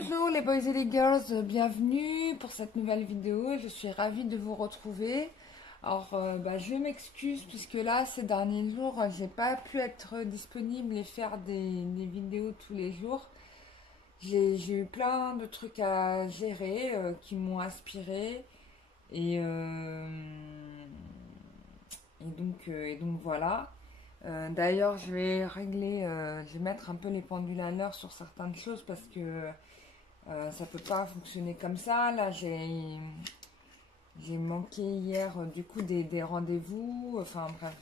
Bonjour les boys et les girls, bienvenue pour cette nouvelle vidéo. Je suis ravie de vous retrouver. Alors, je m'excuse puisque là, ces derniers jours, j'ai pas pu être disponible et faire des vidéos tous les jours. J'ai eu plein de trucs à gérer qui m'ont inspiré et, euh, et donc voilà. D'ailleurs, je vais mettre un peu les pendules à l'heure sur certaines choses parce que ça peut pas fonctionner comme ça. Là, j'ai manqué hier du coup des rendez-vous. Enfin bref,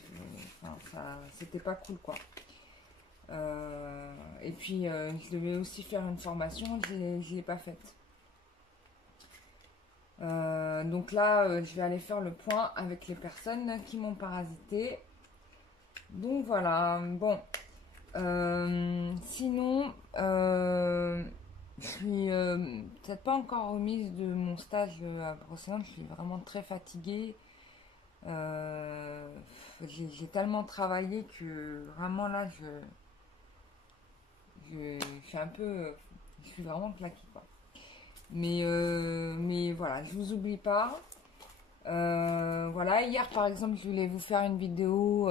c'était pas cool quoi. Et puis je devais aussi faire une formation, je l'ai pas faite. Donc là, je vais aller faire le point avec les personnes qui m'ont parasité. Donc voilà, bon. Sinon, je suis peut-être pas encore remise de mon stage à Brocéliande, je suis vraiment très fatiguée. Euh, j'ai tellement travaillé que vraiment là, je suis un peu. Je suis vraiment claquée quoi. Mais voilà, je vous oublie pas. Voilà, hier par exemple, je voulais vous faire une vidéo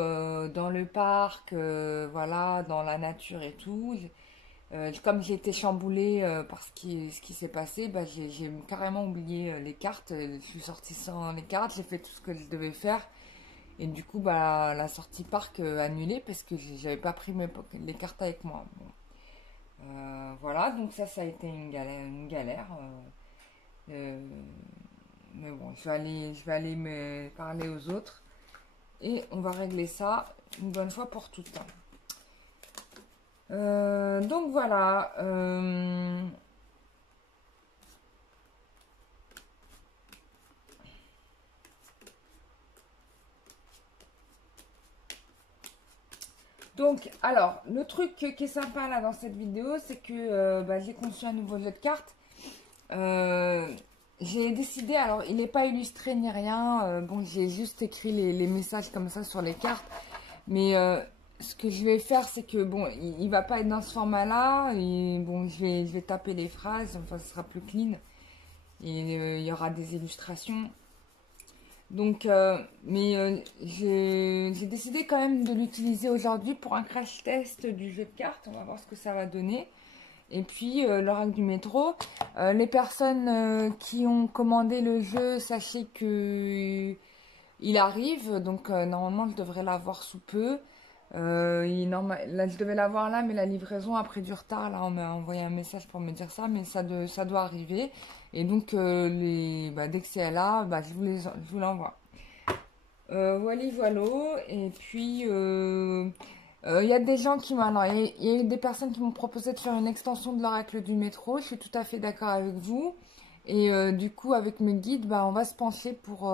dans le parc, voilà, dans la nature et tout. Comme j'ai été chamboulée par ce qui s'est passé, j'ai carrément oublié les cartes. Je suis sortie sans les cartes, j'ai fait tout ce que je devais faire. Et du coup, la sortie parc annulée parce que j'avais pas pris les cartes avec moi. Bon. Voilà, donc ça a été une galère. Euh, mais bon, je vais aller me parler aux autres et on va régler ça une bonne fois pour toutes. Donc voilà. Donc, alors, le truc qui est sympa là dans cette vidéo, c'est que j'ai conçu un nouveau jeu de cartes. Euh, j'ai décidé, alors il n'est pas illustré ni rien, bon j'ai juste écrit les messages comme ça sur les cartes, mais ce que je vais faire c'est que bon, il va pas être dans ce format là, et bon je vais taper les phrases, enfin ce sera plus clean, et il y aura des illustrations. Donc, j'ai décidé quand même de l'utiliser aujourd'hui pour un crash test du jeu de cartes. On va voir ce que ça va donner. Et puis, l'oracle du métro. Les personnes qui ont commandé le jeu, sachez que il arrive. Donc, normalement, je devrais l'avoir sous peu. Là, je devais l'avoir là, mais la livraison a pris du retard. Là, on m'a envoyé un message pour me dire ça, mais ça doit arriver. Et donc, dès que c'est là, je vous l'envoie. Voilà, voilà. Et puis, il y a des gens qui m'ont. Alors, il y a eu des personnes qui m'ont proposé de faire une extension de l'oracle du métro. Je suis tout à fait d'accord avec vous. Et du coup, avec mes guides, on va se pencher pour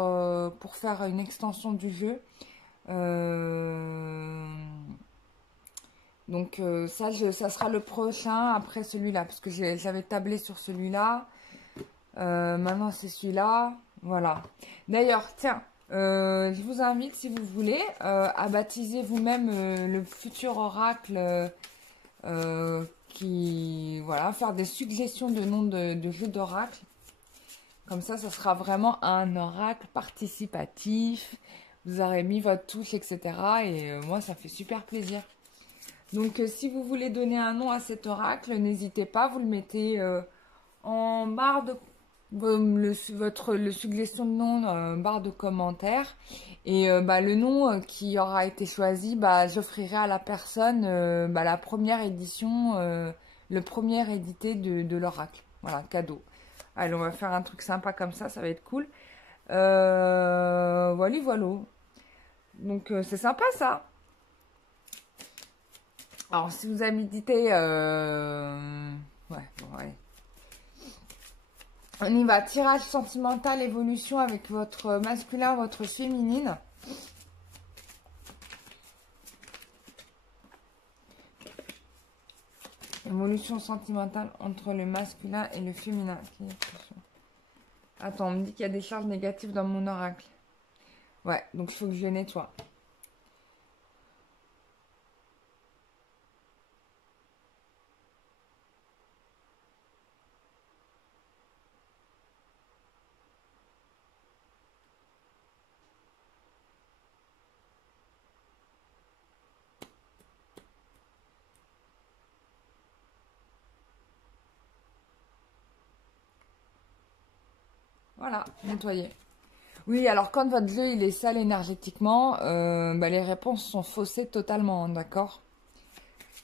faire une extension du jeu. Euh, donc, ça sera le prochain après celui-là. Parce que j'avais tablé sur celui-là. Maintenant, c'est celui-là. Voilà. D'ailleurs, tiens. Je vous invite, si vous voulez, à baptiser vous-même le futur oracle voilà, faire des suggestions de noms de jeux d'oracle. Comme ça sera vraiment un oracle participatif. Vous aurez mis votre touche, etc. Et moi, ça me fait super plaisir. Donc, si vous voulez donner un nom à cet oracle, n'hésitez pas, vous le mettez en barre de le suggestion de nom barre de commentaires et le nom qui aura été choisi, j'offrirai à la personne la première édition, le premier édité de l'oracle. Voilà, cadeau. Allez, on va faire un truc sympa comme ça va être cool. Voilà, voilà. Donc c'est sympa ça. Alors si vous avez médité, ouais, bon, ouais. On y va, tirage sentimental, évolution avec votre masculin, votre féminine. Évolution sentimentale entre le masculin et le féminin. Attends, on me dit qu'il y a des charges négatives dans mon oracle. Ouais, donc il faut que je les nettoie. Voilà, nettoyer. Oui, alors quand votre jeu il est sale énergétiquement, les réponses sont faussées totalement, d'accord?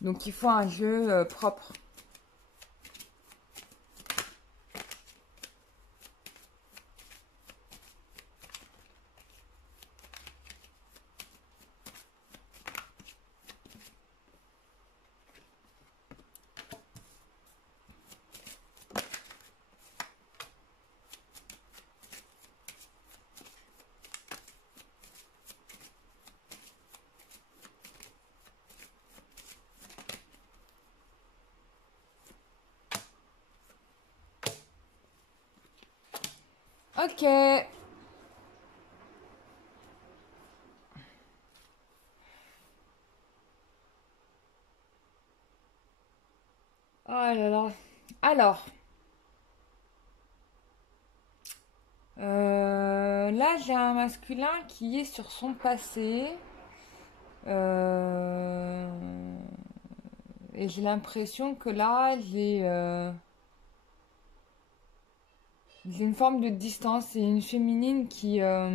Donc il faut un jeu propre. Ok. Oh là là. Alors, là j'ai un masculin qui est sur son passé. Euh, et j'ai l'impression que là j'ai une forme de distance et une féminine qui... là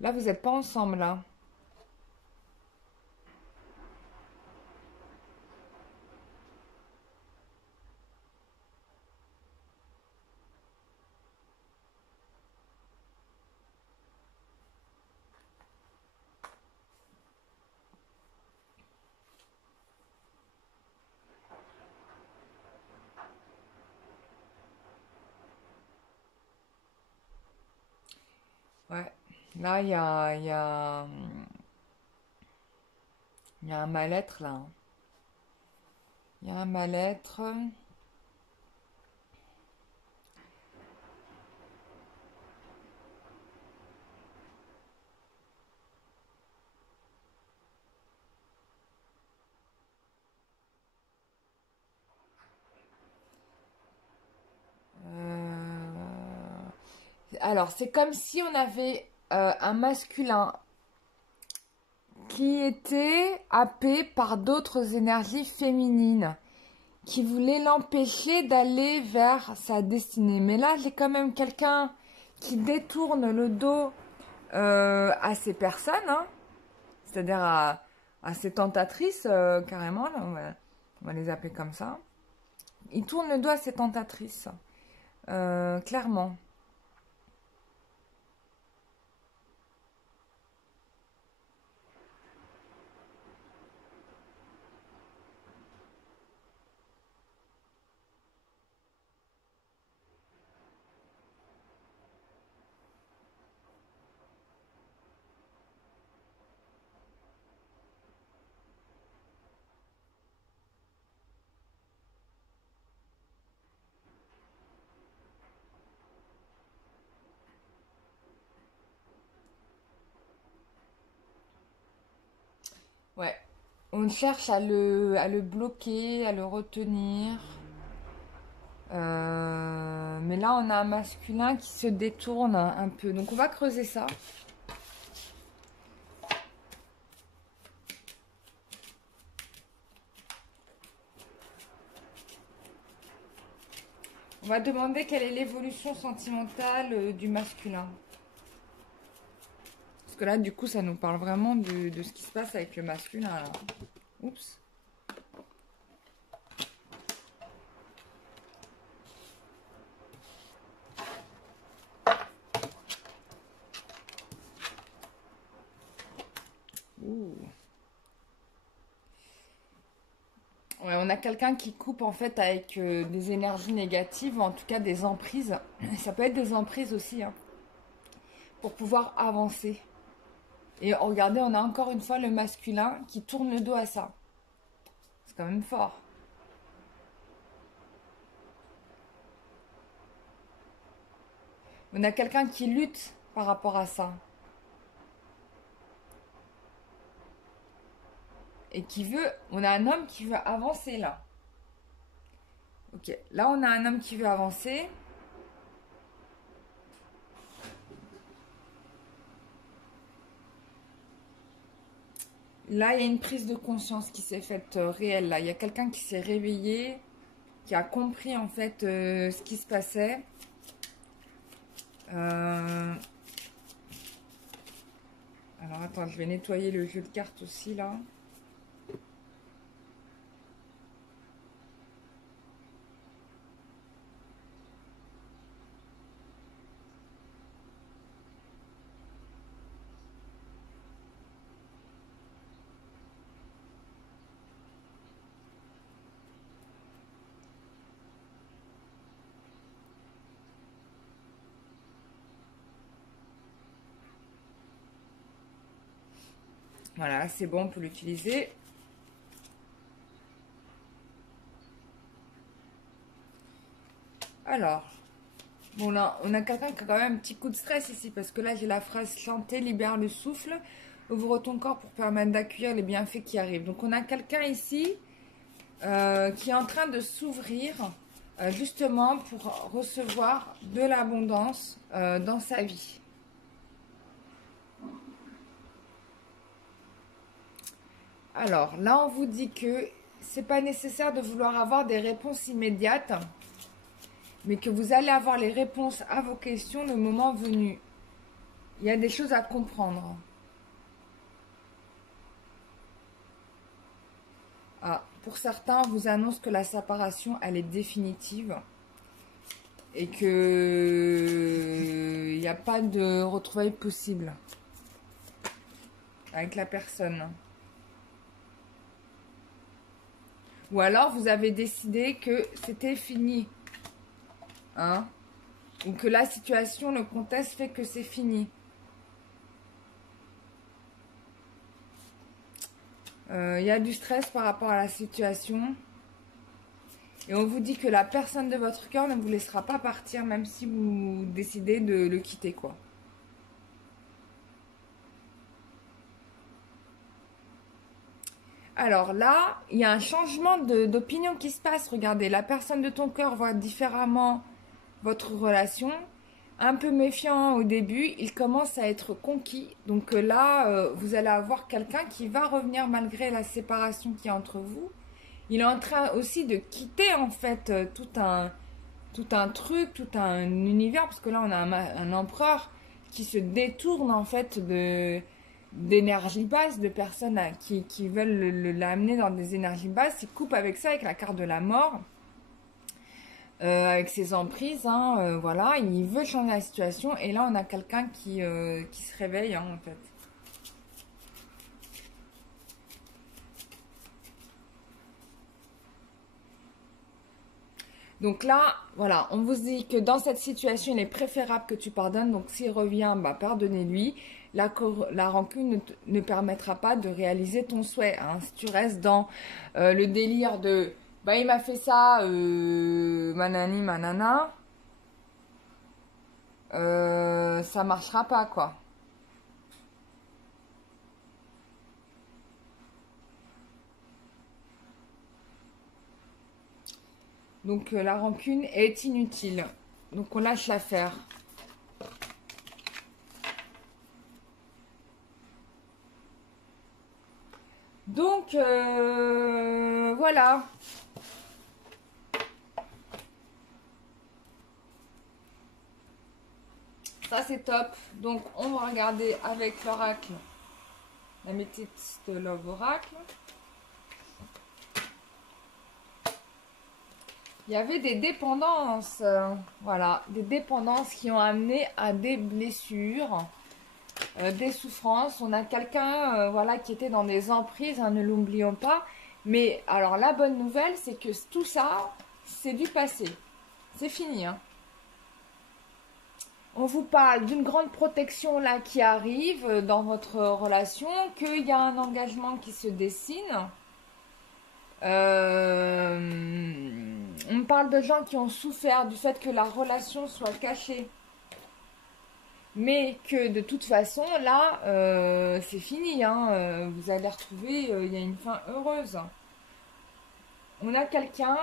vous n'êtes pas ensemble là. Ouais. Là il y a un mal-être là, hein. Il y a un mal-être. Alors, c'est comme si on avait un masculin qui était happé par d'autres énergies féminines, qui voulaient l'empêcher d'aller vers sa destinée. Mais là, j'ai quand même quelqu'un qui détourne le dos à ces personnes, hein, c'est-à-dire à ces tentatrices, carrément, là, on va les appeler comme ça. Il tourne le dos à ces tentatrices, clairement. Ouais. On cherche à le bloquer, à le retenir. Mais là, on a un masculin qui se détourne un peu. Donc, on va creuser ça. On va demander quelle est l'évolution sentimentale du masculin. Parce que là, du coup, ça nous parle vraiment de ce qui se passe avec le masculin, là. Oups. Ouh. Ouais, on a quelqu'un qui coupe en fait avec des énergies négatives, ou en tout cas des emprises. Ça peut être des emprises aussi, hein, pour pouvoir avancer. Et regardez, on a encore une fois le masculin qui tourne le dos à ça. C'est quand même fort. On a quelqu'un qui lutte par rapport à ça. Et qui veut... On a un homme qui veut avancer là. Ok, là on a un homme qui veut avancer. Là, il y a une prise de conscience qui s'est faite réelle. Là, il y a quelqu'un qui s'est réveillé, qui a compris en fait ce qui se passait. Alors attends, je vais nettoyer le jeu de cartes aussi là. Voilà, c'est bon, on peut l'utiliser. Alors, bon là, on a quelqu'un qui a quand même un petit coup de stress ici, parce que là, j'ai la phrase chantée, libère le souffle, ouvre ton corps pour permettre d'accueillir les bienfaits qui arrivent. Donc, on a quelqu'un ici qui est en train de s'ouvrir, justement, pour recevoir de l'abondance dans sa vie. Alors, là, on vous dit que c'est pas nécessaire de vouloir avoir des réponses immédiates, mais que vous allez avoir les réponses à vos questions le moment venu. Il y a des choses à comprendre. Ah, pour certains, on vous annonce que la séparation, elle est définitive et que il n'y a pas de retrouvailles possible avec la personne. Ou alors, vous avez décidé que c'était fini. Hein? Ou que la situation, le contexte fait que c'est fini. Il y a du stress par rapport à la situation. Et on vous dit que la personne de votre cœur ne vous laissera pas partir, même si vous décidez de le quitter, quoi. Alors là, il y a un changement d'opinion qui se passe. Regardez, la personne de ton cœur voit différemment votre relation. Un peu méfiant au début, il commence à être conquis. Donc là, vous allez avoir quelqu'un qui va revenir malgré la séparation qu'il y a entre vous. Il est en train aussi de quitter en fait tout un truc, tout un univers, parce que là on a un empereur qui se détourne en fait d'énergie basse, de personnes qui veulent l'amener dans des énergies basses. Il coupe avec ça, avec la carte de la mort. Avec ses emprises, hein, voilà, il veut changer la situation et là on a quelqu'un qui se réveille hein, en fait. Donc là, voilà, on vous dit que dans cette situation, il est préférable que tu pardonnes. Donc s'il revient, bah, pardonnez-lui. La rancune ne permettra pas de réaliser ton souhait. Hein. Si tu restes dans le délire de bah il m'a fait ça, manani manana, ça marchera pas quoi. Donc la rancune est inutile. Donc on lâche l'affaire. Donc voilà. Ça c'est top. Donc on va regarder avec l'oracle, la métiste Love Oracle. Il y avait des dépendances, voilà, des dépendances qui ont amené à des blessures, des souffrances. On a quelqu'un, voilà, qui était dans des emprises, hein, ne l'oublions pas. Mais alors la bonne nouvelle, c'est que tout ça, c'est du passé, c'est fini. Hein. On vous parle d'une grande protection là qui arrive dans votre relation, qu'il y a un engagement qui se dessine. On me parle de gens qui ont souffert du fait que la relation soit cachée. Mais que de toute façon, là, c'est fini. Hein, vous allez retrouver, il y a une fin heureuse. On a quelqu'un...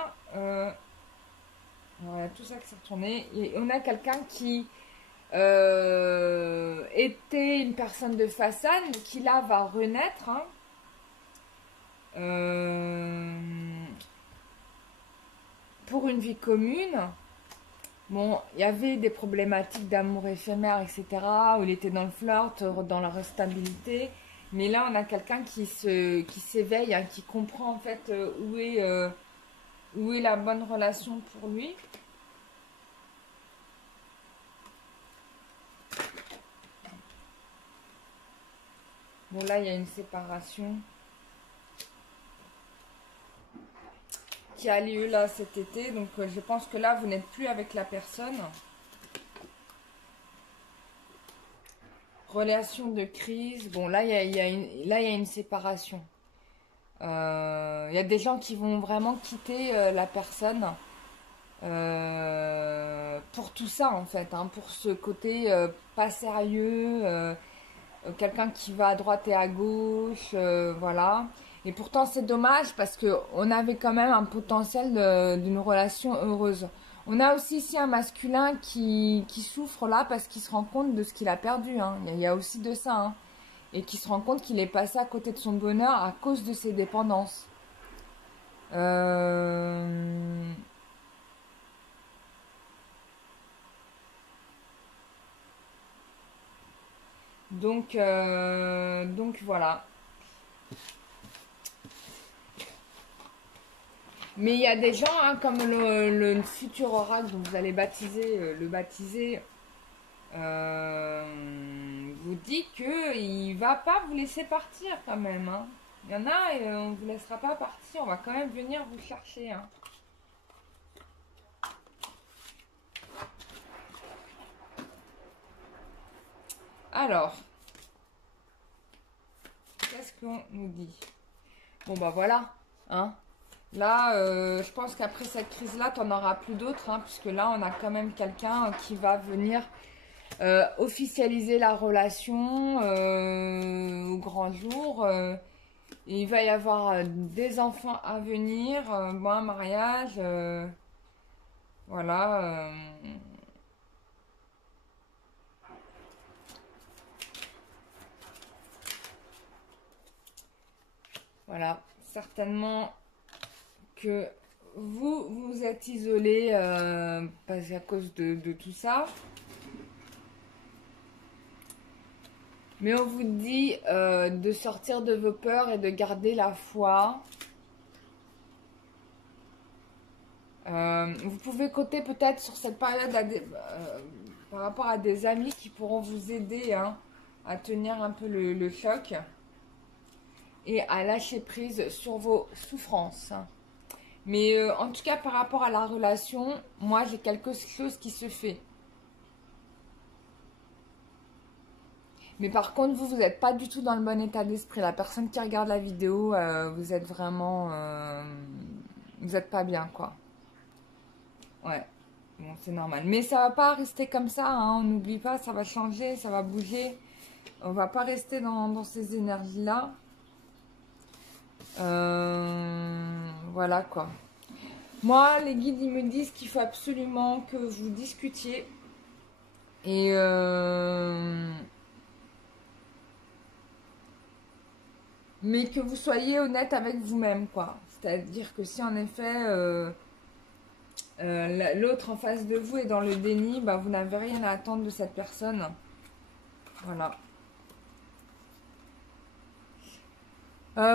voilà, tout ça qui s'est retourné. Et on a quelqu'un qui était une personne de façade, mais qui là va renaître. Hein. Pour une vie commune, Bon, il y avait des problématiques d'amour éphémère, etc., où il était dans le flirt, dans la restabilité. Mais là, on a quelqu'un qui s'éveille, hein, qui comprend en fait où est la bonne relation pour lui. Bon, là, il y a une séparation qui a lieu là cet été. Donc, je pense que là, vous n'êtes plus avec la personne. Relation de crise. Bon, là, il y a une séparation. Il y a des gens qui vont vraiment quitter la personne pour tout ça, en fait. Hein, pour ce côté pas sérieux, quelqu'un qui va à droite et à gauche, voilà. Et pourtant, c'est dommage parce qu'on avait quand même un potentiel d'une relation heureuse. On a aussi ici un masculin qui souffre là parce qu'il se rend compte de ce qu'il a perdu. Hein. Il y a aussi de ça. Hein. Et qui se rend compte qu'il est passé à côté de son bonheur à cause de ses dépendances. Euh... Donc voilà. Mais il y a des gens, hein, comme le futur oracle dont vous allez le baptiser, vous dit qu'il va pas vous laisser partir quand même. Hein. Il y en a et on ne vous laissera pas partir, on va quand même venir vous chercher. Hein. Alors, qu'est-ce qu'on nous dit? Bon bah voilà, hein. Là, je pense qu'après cette crise-là, tu n'en auras plus d'autres, hein, puisque là, on a quand même quelqu'un qui va venir officialiser la relation au grand jour. Et il va y avoir des enfants à venir, bon, un mariage, voilà. Voilà, certainement que vous êtes isolé parce à cause de tout ça. Mais on vous dit de sortir de vos peurs et de garder la foi. Vous pouvez compter peut-être sur cette période par rapport à des amis qui pourront vous aider hein, à tenir un peu le choc et à lâcher prise sur vos souffrances. Mais en tout cas, par rapport à la relation, moi, j'ai quelque chose qui se fait. Mais par contre, vous n'êtes pas du tout dans le bon état d'esprit. La personne qui regarde la vidéo, vous êtes vraiment... vous n'êtes pas bien, quoi. Ouais, bon, c'est normal. Mais ça va pas rester comme ça, hein. On n'oublie pas, ça va changer, ça va bouger. On va pas rester dans ces énergies-là. Voilà, quoi. Moi, les guides, ils me disent qu'il faut absolument que vous discutiez. Et... mais que vous soyez honnête avec vous-même, quoi. C'est-à-dire que si en effet l'autre en face de vous est dans le déni, bah, vous n'avez rien à attendre de cette personne. Voilà.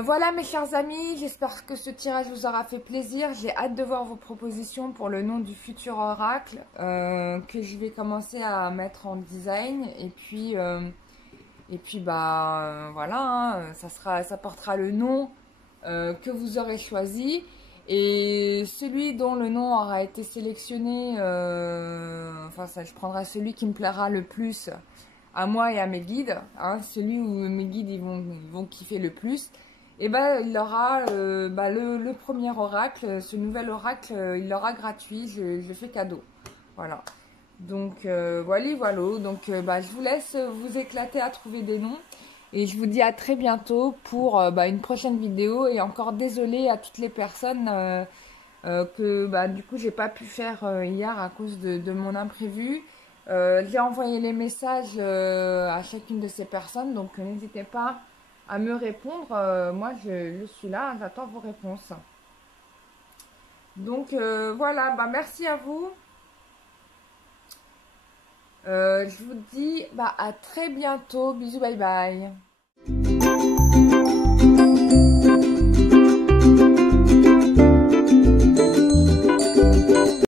Voilà mes chers amis, j'espère que ce tirage vous aura fait plaisir. J'ai hâte de voir vos propositions pour le nom du futur oracle que je vais commencer à mettre en design. Et puis bah voilà, hein, ça portera le nom que vous aurez choisi. Et celui dont le nom aura été sélectionné, enfin ça, je prendrai celui qui me plaira le plus à moi et à mes guides, hein, celui où mes guides ils vont kiffer le plus. Et ben il aura le premier oracle, ce nouvel oracle, il l'aura gratuit, je fais cadeau. Voilà. Donc voilà. Donc je vous laisse vous éclater à trouver des noms. Et je vous dis à très bientôt pour une prochaine vidéo. Et encore désolée à toutes les personnes que du coup j'ai pas pu faire hier à cause de mon imprévu. J'ai envoyé les messages à chacune de ces personnes. Donc n'hésitez pas à me répondre. Moi je suis là, j'attends vos réponses. Donc voilà, merci à vous. Je vous dis à très bientôt. Bisous, bye bye.